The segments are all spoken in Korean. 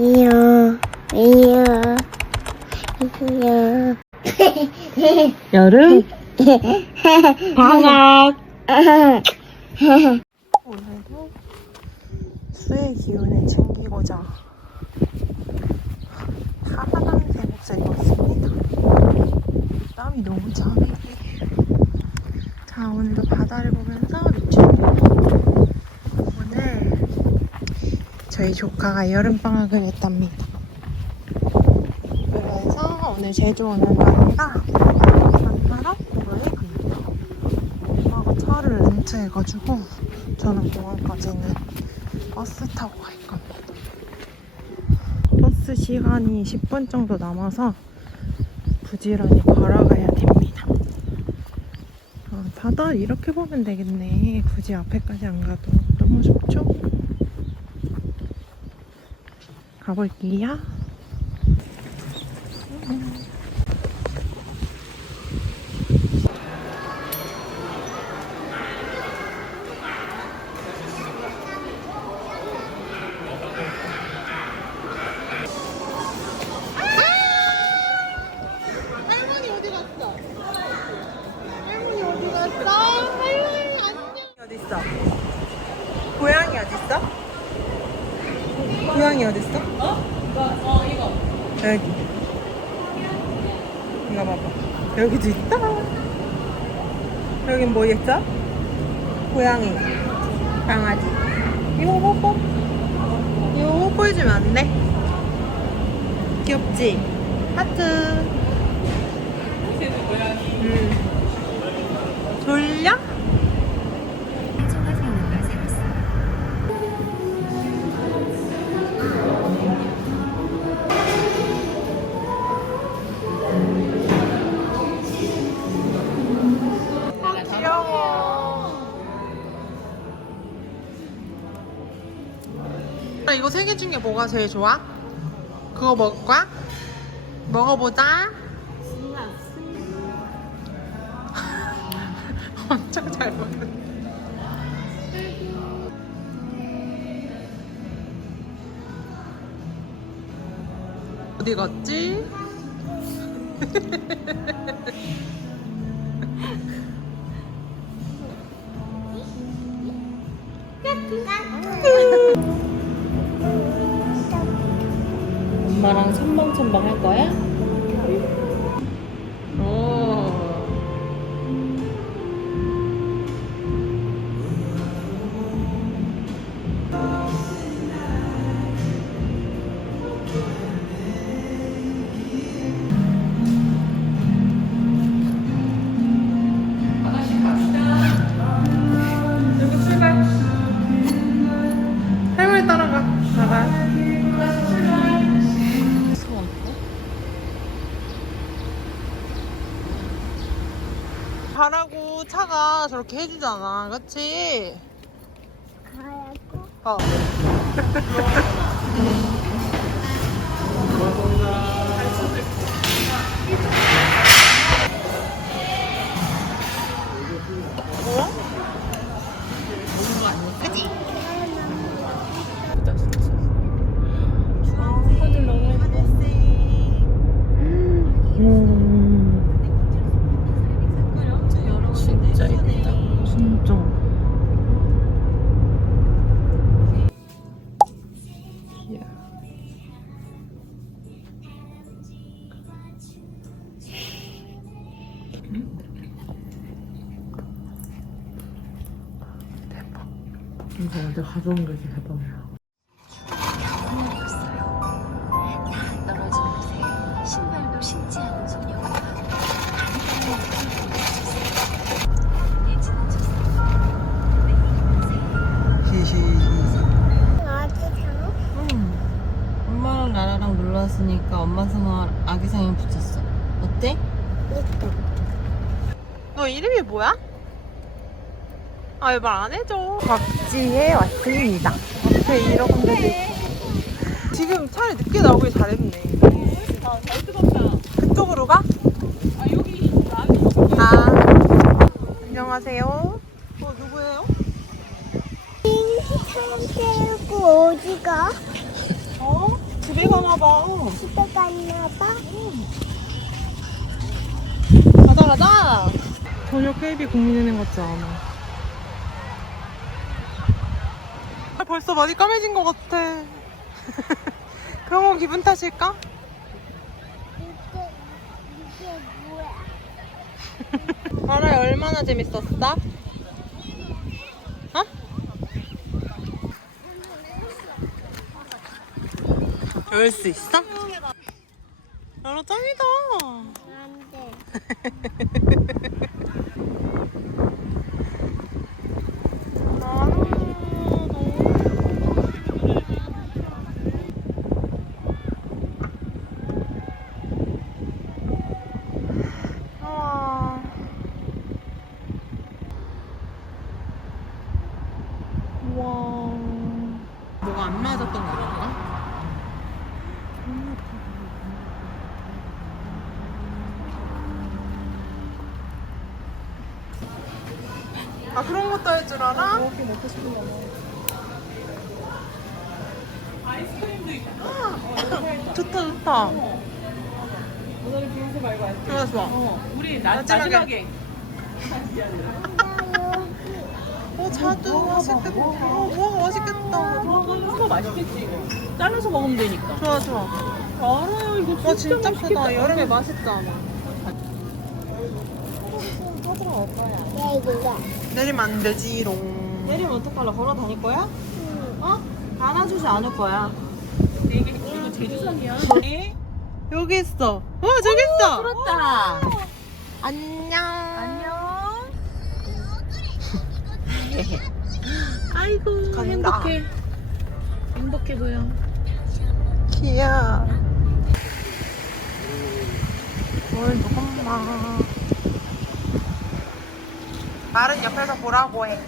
이요, 이요, 이요. 여름 방학 오늘도 수의 기운을 챙기고자 파란색 옷을 입었습니다. 땀이 너무 차네. 자 오늘도 바다를 보면서 미추 오늘 저희 조카가 여름 방학을 했답니다. 그래서 오늘 제주 오는 날인가 만나러 공항에 갑니다. 엄마가 차를 렌트해가지고 저는 공항까지는 버스 타고 갈 겁니다. 버스 시간이 10분 정도 남아서 부지런히 걸어가야 됩니다. 아, 바다 이렇게 보면 되겠네. 굳이 앞에까지 안 가도 너무 좋죠? 가볼게요. 할머니 어디 갔어? 할머니 어디 갔어? 할머니 안녕. 어디 있어? 고양이 어디 있어? 고양이 어디 있어? 어? 이거 어 이거 여기. 이거 봐봐. 여기도 있다. 여긴 뭐 있어? 고양이, 강아지. 이거 뽀뽀. 이거 뽀뽀해주면 안 돼? 귀엽지? 하트. 음. 졸려? 이거 세 개 중에 뭐가 제일 좋아? 그거 먹을 거야? 먹어보자. 엄청 잘 먹는다. 어디 갔지? 엄마랑 첨벙첨벙 할 거야? 가라고 차가 저렇게 해주잖아, 그치? 가라고? 어. 거 어제 가져온 게 대박이야. 엄마랑 나라랑 놀러 왔으니까 엄마 상어 아기 상에 붙였어. 어때? 이거. 너 이름이 뭐야? 아, 왜 말 안 해줘? 박지에 왔습니다. 앞에 이런 데도 있고. 지금 차라리 늦게 나오길 잘했네. 아, 잘 뜨겁다. 그쪽으로 가? 아, 여기 아. 안녕하세요. 어, 누구예요? 비행기 타고 어디 가? 어? 집에 갔나 봐. 어. 집에 갔나 봐. 가자 가자. 전혀 KB 국민은행 같지 않아. 아, 벌써 많이 까매진 것 같아. 그런 건 기분 탓일까? 이게 이게 뭐야? 바라야 얼마나 재밌었어? 어? 열 수 있어? 여러 짱이다. 안 돼. 우와. 우와. 뭐가 안 맞았던 건가? 아 그런 것도 할 줄 알아? 먹기 먹고 싶은 거 아이스크림도 있다. 좋다 좋다. 오늘 비행기 말고 안 좋아 좋아. 우리 마지막에. 어 자두 맛있겠다. 어 무화과 맛있겠다. 이거 맛있겠지 이거. 잘라서 먹으면 되니까. 좋아 좋아. 알아요 이거 와 진짜 크다. 여름에 맛있잖아. 야 이거야. 내리면 안 되지롱. 내리면 어떡할라? 걸어 다닐 거야? 어? 안아주지 않을 거야. 이게 이거 제주산이야. 여기 있어. 어 저기 있어. 풀었다. 안녕. 아이고 간다. 행복해. 행복해 보여. 귀여워. 뭘 누군가. 말은 옆에서 보라고 해.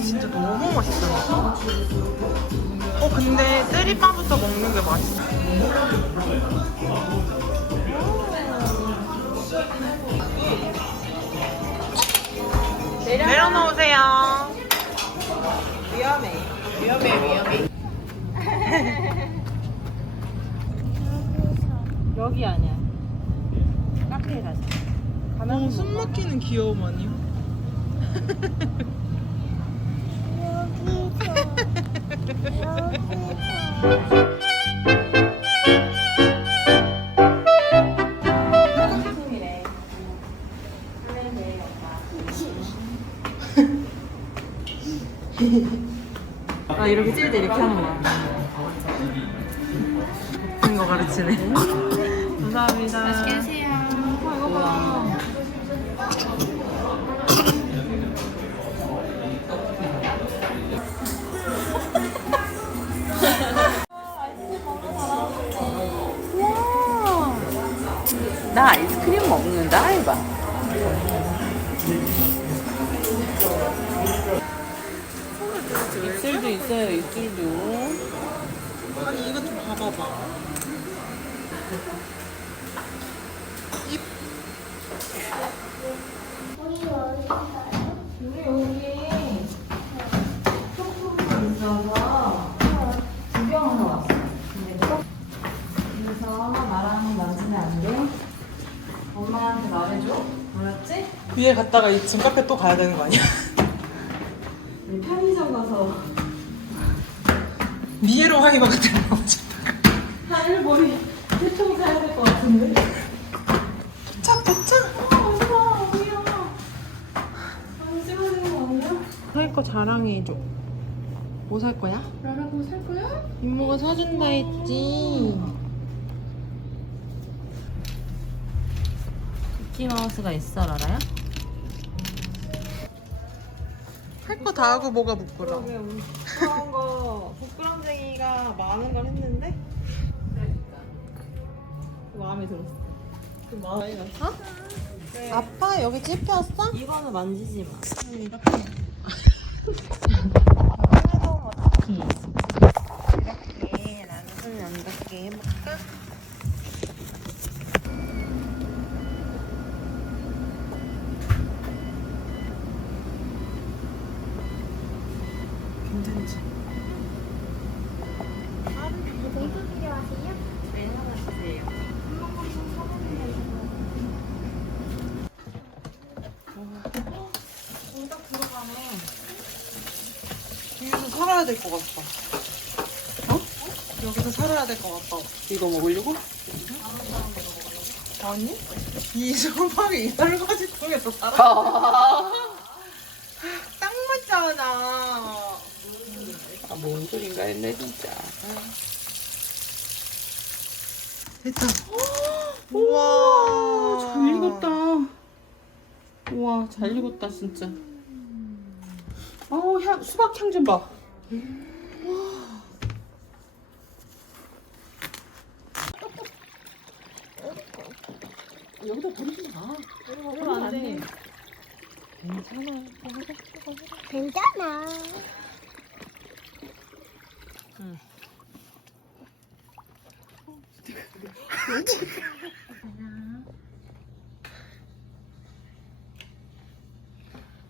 진짜 너무 맛있어. 어 근데 떼리빵부터 먹는 게 맛있어. 내려놓으세요. 위험해. 위험해 위험해. 여기 아니야. 카페에 가자. 어, 숨 막히는 귀여움 아니야? 아 이렇게 찔 때 이렇게 하는 거야. 입술도. 아니 이거 좀 봐봐봐. 입. 엄마한테 말해줘. 알았지? 위에 갔다가 이 지금 카페 또 가야 되는 거 아니야? 미에로 하이버 같은 거. 하늘 머리 세통 사야 될 것 같은데. 도착 도착. 아, 엄마, 어디야? 안 찍어야 되는 거 아니야? 살 거 자랑해줘. 뭐 살 거야? 나라고 살 거야? 이모가 사준다 했지. 미키마우스가 있어, 라라야? 할 거 다 하고 뭐가 부끄러워. 그러게, 우리 많은 걸 했는데 마음에 들었어. 그 마음에 들었어? 아빠 여기 찝혔어? 이거는 만지지 마. 이렇게 이렇게 나는 손이 안 닿게 해볼까? 괜찮지? 이거 필요하세요? 네, 하나 주세요. 여기서 살아야 될 것 같다. 어? 여기서 살아야 될 것 같다. 이거 먹으려고? 아니? 이 소박이 이 설거지 통에서 살아. 딱 맞잖아. 아, 뭔 소린가 했네, 진짜. 됐다. 우와. 잘 익었다. 우와, 잘 익었다, 진짜. 어우, 향, 수박 향 좀 봐. 여기다 버리지 마. 그러면 안 돼. 괜찮아.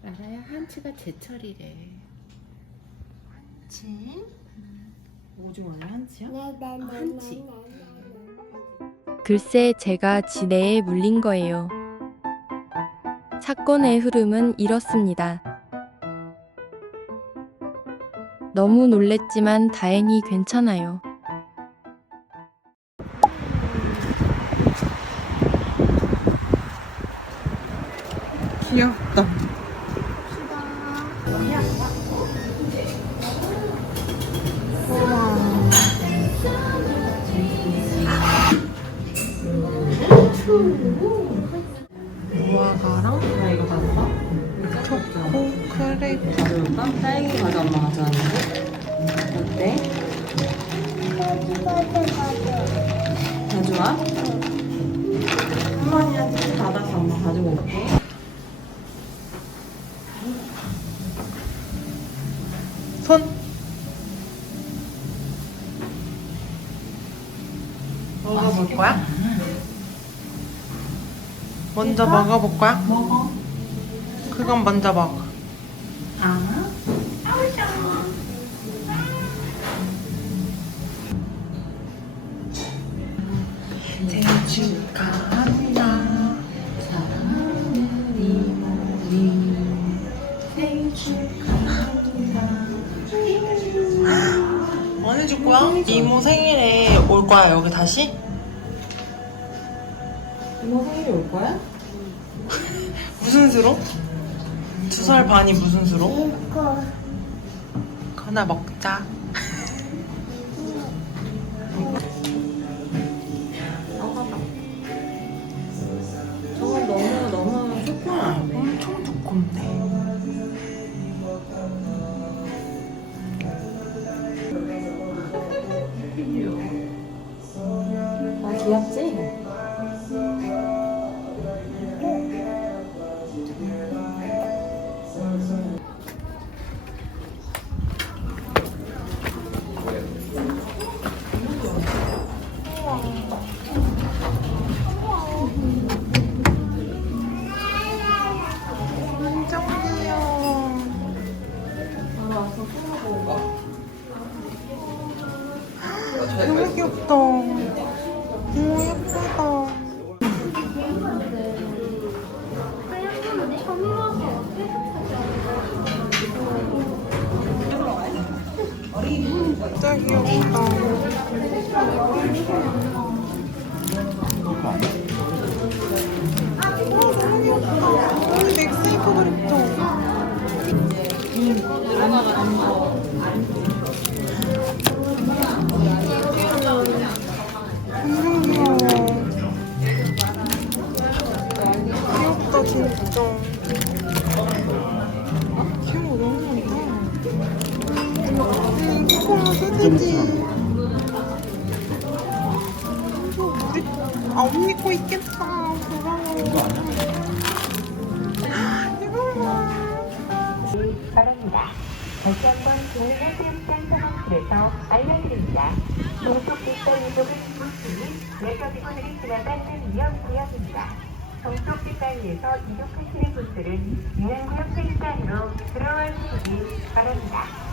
나라야, 한치가 제철이래. 오징어는 한치야? 한치. 글쎄 제가 지네에 물린 거예요. 사건의 흐름은 이렇습니다. 너무 놀랬지만 다행히 괜찮아요. 무화과랑 나 이거 가져가? 초코 크레이프. 가져올까? 딸기 과자 엄마 가져왔는데. 먼저 먹어볼 거야? 먹어. 그건 먼저 먹어. 아. 생일 축하합니다. 사랑하는 이모님 생일 축하합니다. 안 해줄 거야? 이모 생일에 올 거야 여기 다시? 두껍네. 아 귀엽지? 소세지. 우리 아 언니 거 있겠다. 이거 아니야? 이거 봐. 바랍니다. 다시 한번 국민의 체육장 사망실에서 알려드립니다. 동쪽 뒷발 유족은 물품이 외적인들이 지나가는 위험구역입니다. 동쪽 뒷발에서 이륙하시는 분들은 위험구역 체육장으로 들어와 주시기 바랍니다.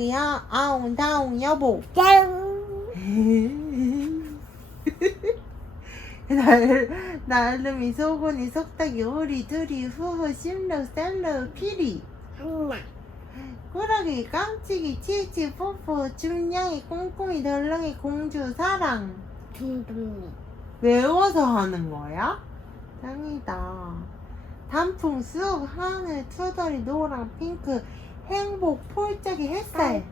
짝이야. 아웅 다웅 여보. 짠! 날, 나름이 소곤이 속닥이 오리 둘이 후후 심러 셀러 피리 하나, 꾸러기 깜찍이 치치 뽀뽀 중냥이 꽁꽁이 덜렁이 공주 사랑 둥둥이. 외워서 하는 거야? 짱이다 단풍 쑥 하늘 투덜이 노랑 핑크 행복 폴짝이 햇살.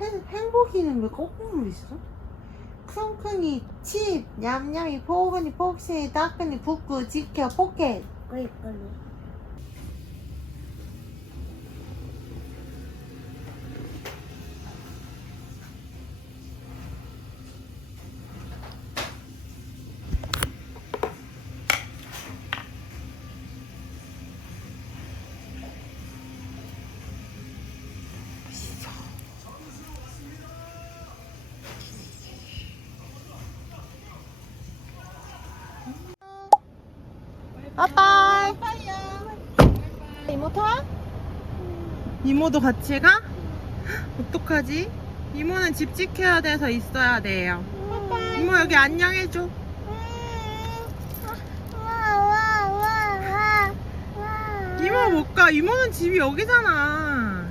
행- 행복이는 왜 거꾸로 있어? 킁킁이 칩 냠냠이 포근이 폭신이 따끈이 북구 지켜 포켓 꿀꿀이. 이모도 같이 가? 어떡하지? 이모는 집 지켜야 돼서 있어야 돼요. 이모 여기 안녕해줘. 이모 못 가. 이모는 집이 여기잖아.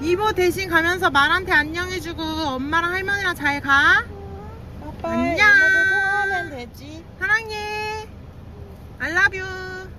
이모 대신 가면서 말한테 안녕해주고 엄마랑 할머니랑 잘 가. 안녕. 사랑해. I love you.